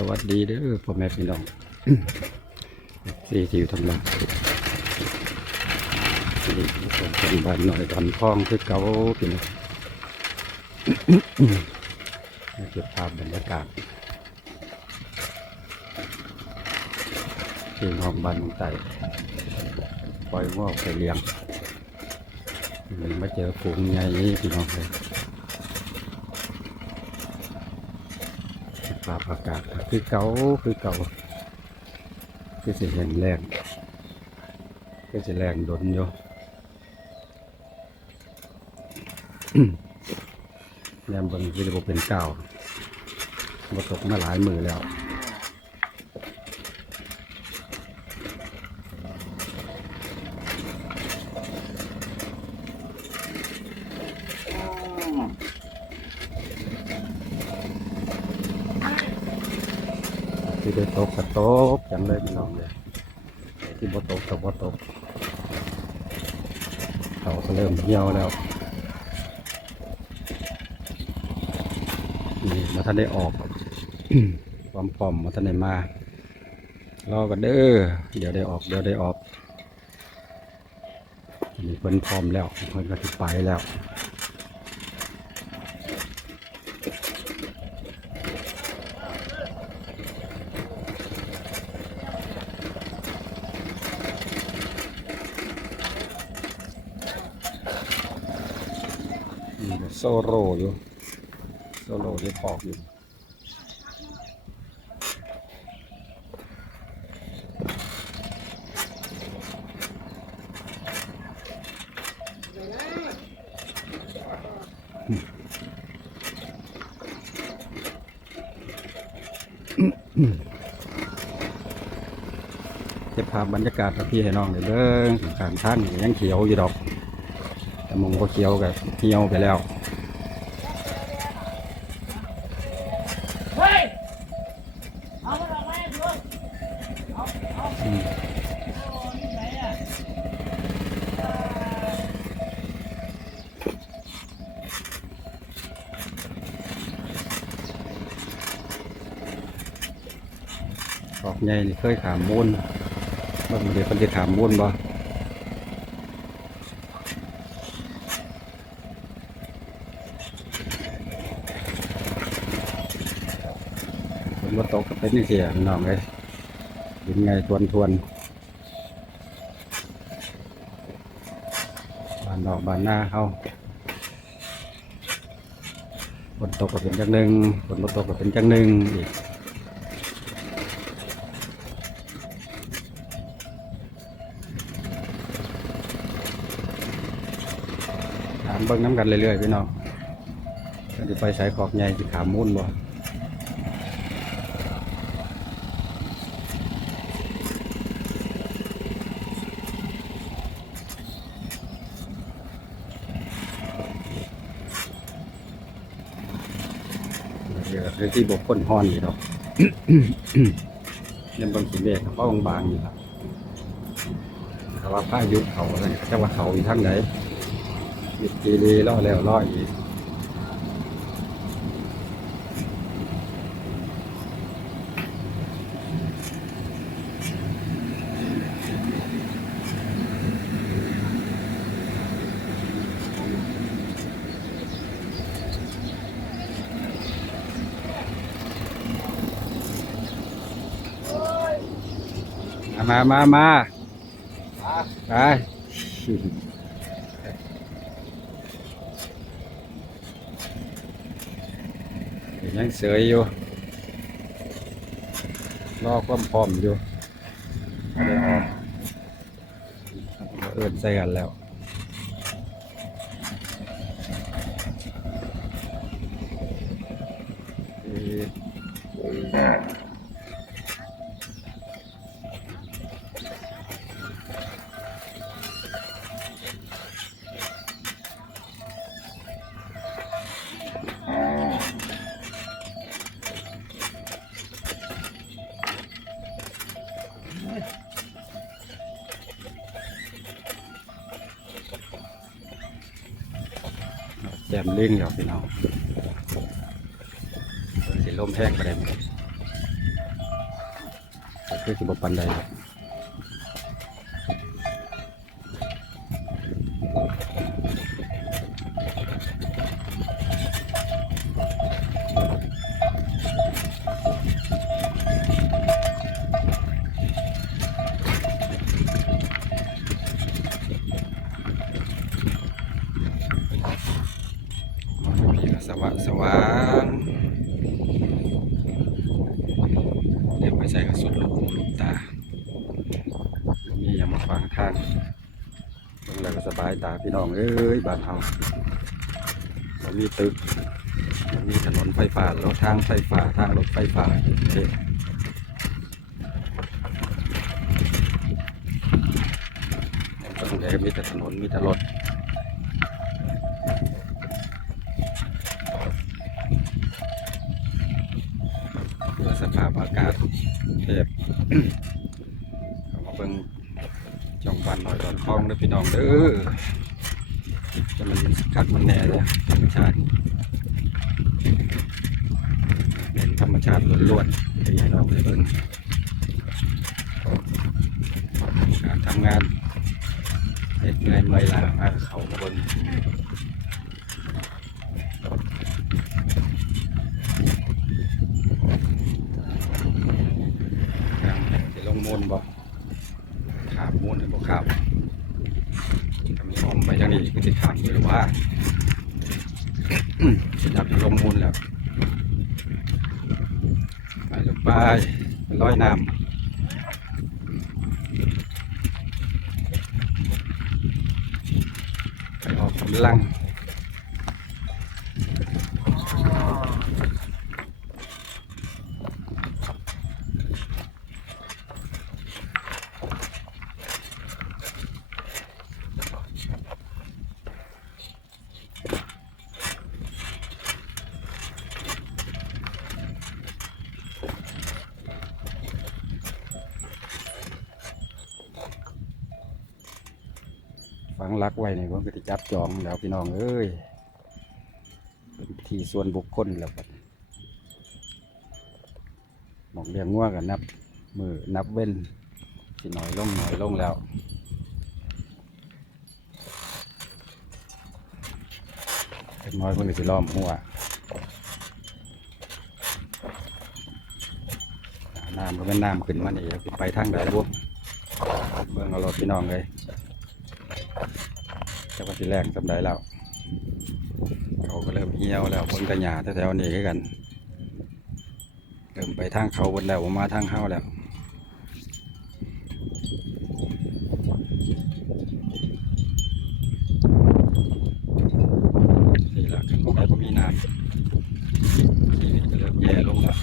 สวัสดีเด้อพ่อแม่พี่น้องดีที่อยู่ทางหลังนี่ผมเป็นบ้านหน่อยดอนทองคือเก่าพี่น้องเก็บภาพบรรยากาศที่ห้องบ้านเมืองไต่ปล่อยงอกไปเลี้ยงมาเจอฝูงใหญ่พี่น้องเลย ภาพอากาศคือเก่าคือเก่าคือสิเห็นแรงคือสิแรงดนอยู่แรมเบิ่งคือจะบ่เป็นเก่าบ่ตกมาหลายมือแล้ว ที่ได้ตกก็ตกจังเลยพี่น้องเลยที่บ่ตกก็บ่ตกเขาก็เริ่มเหี่ยวแล้วนี่มาท่านได้ออกปอมปอมๆมาท่านได้มารอกันเด้อเดี๋ยวได้ออกเดี๋ยวได้ออกนี่เพิ่นพร้อมแล้วเพิ่นก็สิไปแล้ว นี่ก็ โซโลอยู่ โซโลได้ปอกอยู่เก็บภาพบรรยากาศพี่ให้น้องเลยเด้อข้างท่านยังเขียวอยู่ดอก แต่มงก็เขียวกับเหี่ยวไปแล้ว ออกใหญ่นี่เคยขามมูลบางเดี๋ยวคนจะขามมูลบ่คนมาตกก็เป็นนี่เสียน้องเลยเป็นไงทวนทวนบานนอกบานหน้าเขาฝนตกก็เป็นจังหนึ่งฝนบ่ตกก็เป็นจังหนึ่งอีก เบิ้งน้ำกันเรื่อยๆพี่น้องจะไปสายขอกใหญ่สิขามมุ่นบ่เรื่องที่บกคนฮอนอยู่ดอกเรื่องบางสีเมฆเขาบางๆอยู่ครับแต่ว่าผ้ายุบเขาอะไรจะว่าเขาอยู่ทางไหน มิดกีรีล่อแล้วล่ออีกมา มา มา ไป ยังเสยอยู่ รอความพร้อมอยู่ได้ออกเอินใส่กันแล้ว แก้มลิงแล้วพี่น้องสิลมแห้งไปเด้ไหมคือสีบปันได้ สว่างสว่างเดี๋ยวไปใส่กระสุนลูกหูลูกตามีอย่างมาขวางทางเบิ่งแล้วก็สบายตาพี่น้องเอ้ยบ้านเฮาบ่มีตึกมีถนนไฟฟ้ารถทางไฟฟ้าทางรถไฟฟ้าเด้ตรงไหนก็มีแต่ถนนมีแต่รถเพื่อสภาพอากาศ เทพเอามาเบิ่งจ่องบ้านหน่อยตอนคลองเด้อพี่น้องเด้อจะมันคักมันแน่เลยธรรมชาติเป็นธรรมชาติล้วนๆพี่น้องได้อเบิ่งการทำงานเหนื่อยเมื่อยล้าเขาบนการจะลงมูลบ่ ขาบมูลหรือบ่ขาบถ้ามีห้องไปทางนี้ก็จะขาบหรือว่า จะจับลงมูลแล้ว ไปลงไปไปลอยน้ำไปออกกำลัง ฝังรัก ไว้เนี่ผมก็จะจับจองแล้วพี่น้องเอ้ยเป็นที่ส่วนบุคคลแล้วกันหมองเลี้ยงงัวกันนับ มือนับเว้นสิน้อยลงน้อยลงแล้วเล็กน้อยเพิ่นก็สิล้อมหัวน้ำก็เป็นน้ำขึ้นมานี่ไปทางใดบุเบิ่งเอารถพี่น้องเลย จะว่าสิแรกสำได้แล้วเขาก็เริ่มเหี่ยวแล้วคนกระหยาแถวๆนี้กัน เริ่มไปทางเขาบนแล้วมาทางเฮาแล้ว นี่ละกันบ่ได้บ่มีน้ำชีวิตก็เริ่มแย่ลงแล้ว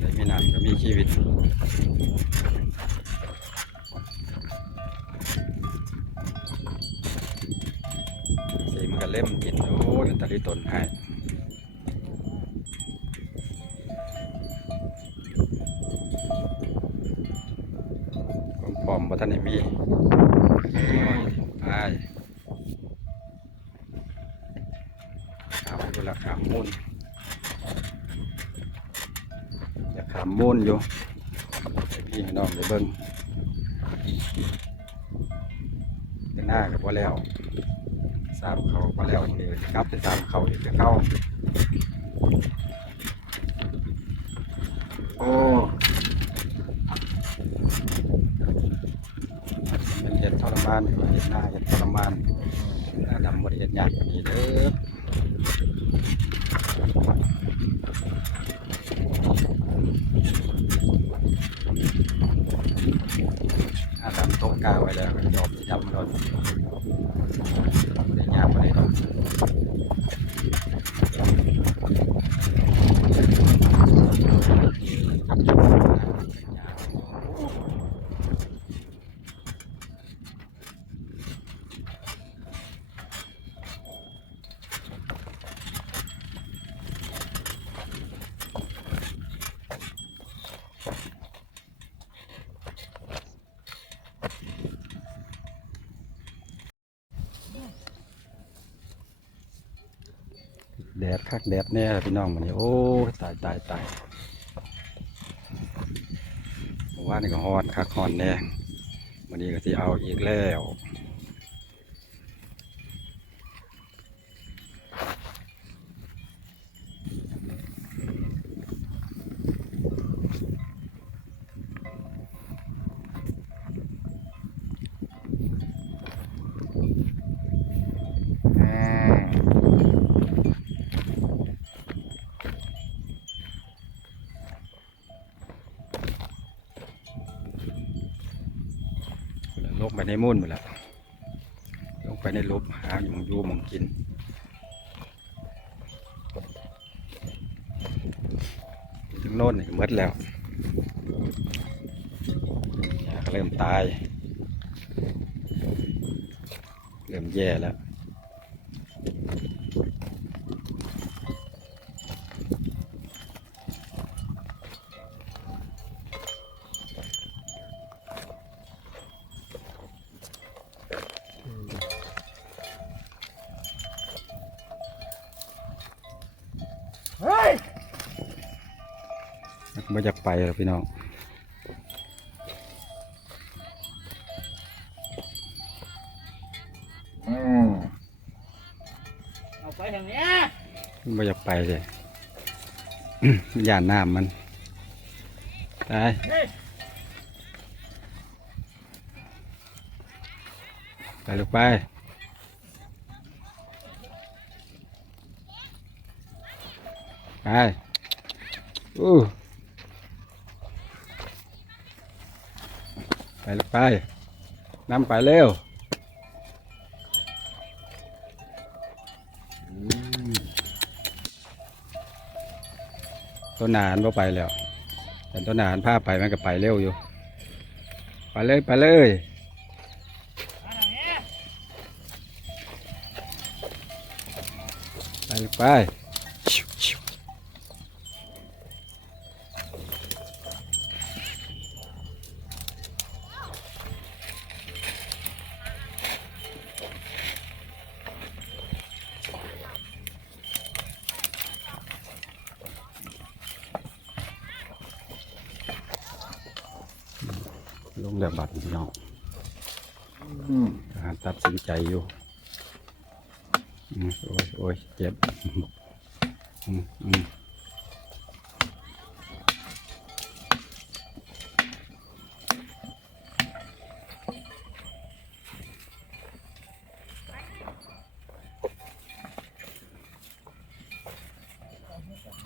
ได้มีน้ำก็มีชีวิต สีมันก็เล่มกินโอ้ยมันตะลิตนให้ของปลอมบ่ทันได้มีไปเอาดูละขามมูลอยากขามมูลอยู่พี่น้องไปเบิ่งเป็นหน้ากับว่าแล้ว สามาแล้วนี่ครับจะสามเขาอีกจะเข้าโอ้เป็นเห็ดทรมานเห็ดหน้าเห็ดทรมานหน้าดำบริเห็ดหยาดนี่เด้อหน้าดำต๊ะกาไว้แล้วก็จอบ แดดคักแดดแน่พี่น้องมันนี่โอ้ตายตายตายว่านี่ก็ฮอดคักฮอนแน่มันนี้ก็ที่เอาอีกแล้ว ในมุ่นหมดแล้วลงไปในลบหาอยู่มองยู่มองกินถึงโน่นนี่ก็หมดแล้วเริ่มตาย เริ่มแย่แล้ว ไม่อยากไปหรอกพี่น้องเอาไปทางเนี้ยไม่อยากไปเลยย่านน้ำมันตายเฮ้ยไปลูกไปไปอู้ไป ลูกไปน้ำไปเร็วต้นนานก็ไปแล้วแต่ต้นนานพาไปมันก็ไปเร็วอยู่ ไปเลยไปเลยไปไป ลงแล้วบัตรพี่น้องทหารตัดสินใจอยู่อืมโอ้ยโอ้ยเจ็บอืมอืม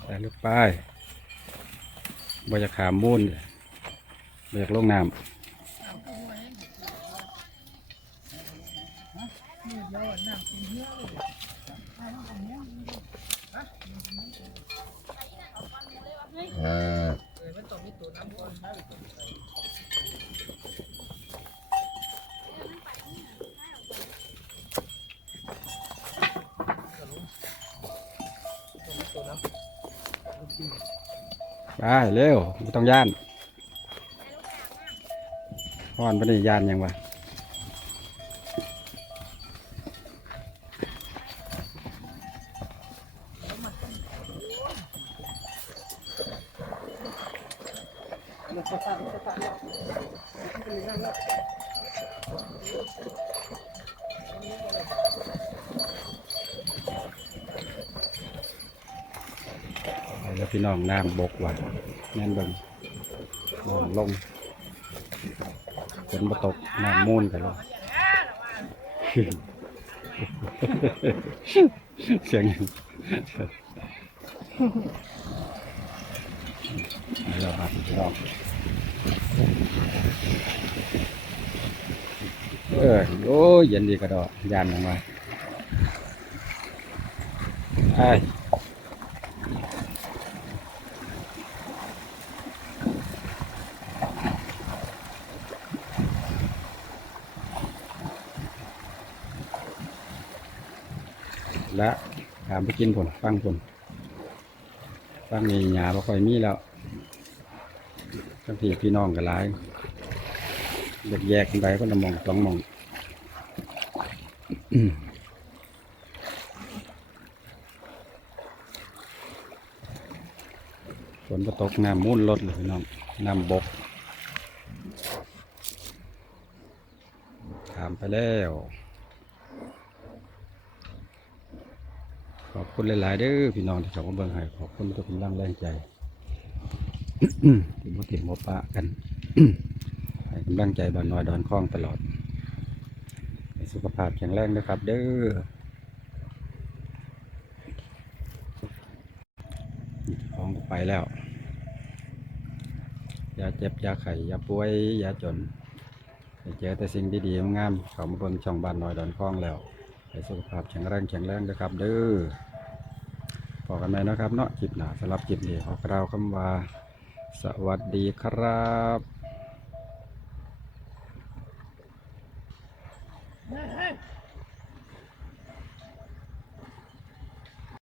ไปลูกไปบ่อยากขามมุ่นบ่อยากลงน้ำ ไปเร็วไม่ต้องย่านพอนปนี่ย่านยังวะ พี่น้องน้ำบกว่ะแน่นบิ่งน้ำลงฝนมาตกน้ำมูนกันแล้วเสียงหยังไปแล้วครับน้องเออโอ้ยเย็นดีกระดอกยานลงมาไอ้ ไปกินผลฟังผลฟังนี่หยาบ่ค่อยมีแล้วทั้งที่พี่น้องกันหลายแบบแยกกันไปก็ละมองสองมองฝนก็ตกน้ำมุ่นลดเลยพี่น้องน้ำบกถามไปแล้ว คุณหลายๆเด้อพี่น้องที่เขามาเบิ่งให้ขอบคุณทุกกำลังแรงใจที่มาติดมาปะกันให้กำลังใจบ้านน้อยดอนคล้องตลอดสุขภาพแข็งแรงนะครับ เด้อของไปแล้วอย่าเจ็บอย่าไข้อย่าป่วยอย่าจนเจอแต่สิ่งดีๆงามๆเขามาบิ่งช่องบ้านน้อยดอนคล้องแล้วให้สุขภาพแข็งแรงแข็งแรงนะครับ เด้อ อกันไหมนะครับเนาะคลิปหนาสำหรับคลิปนี้ขอกล่าวคำว่า สวัสดีครับ